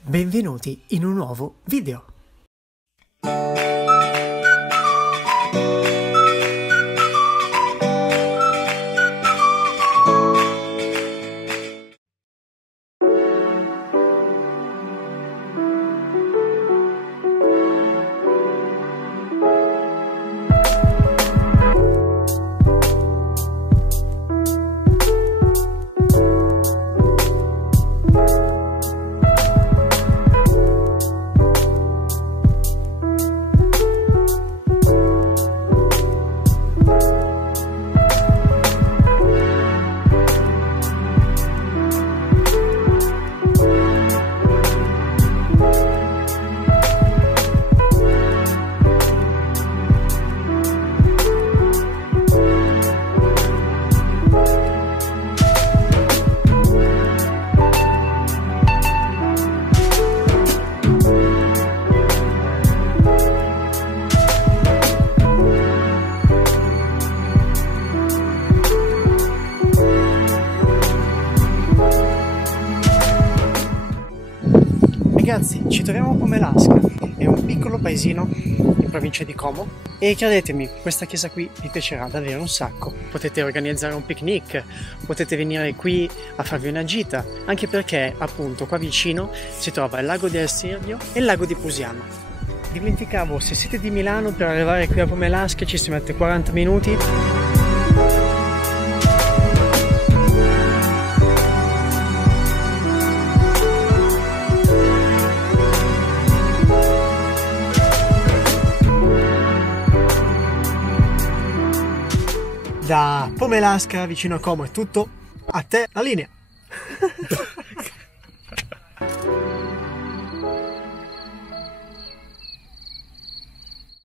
Benvenuti in un nuovo video. Ragazzi, ci troviamo a Pomelasca, è un piccolo paesino in provincia di Como e credetemi, questa chiesa qui vi piacerà davvero un sacco. Potete organizzare un picnic, potete venire qui a farvi una gita, anche perché appunto qua vicino si trova il lago di Pusiano e il lago di Pusiano. Dimenticavo, se siete di Milano, per arrivare qui a Pomelasca ci si mette 40 minuti. Da Pomelasca vicino a Como è tutto, a te la linea.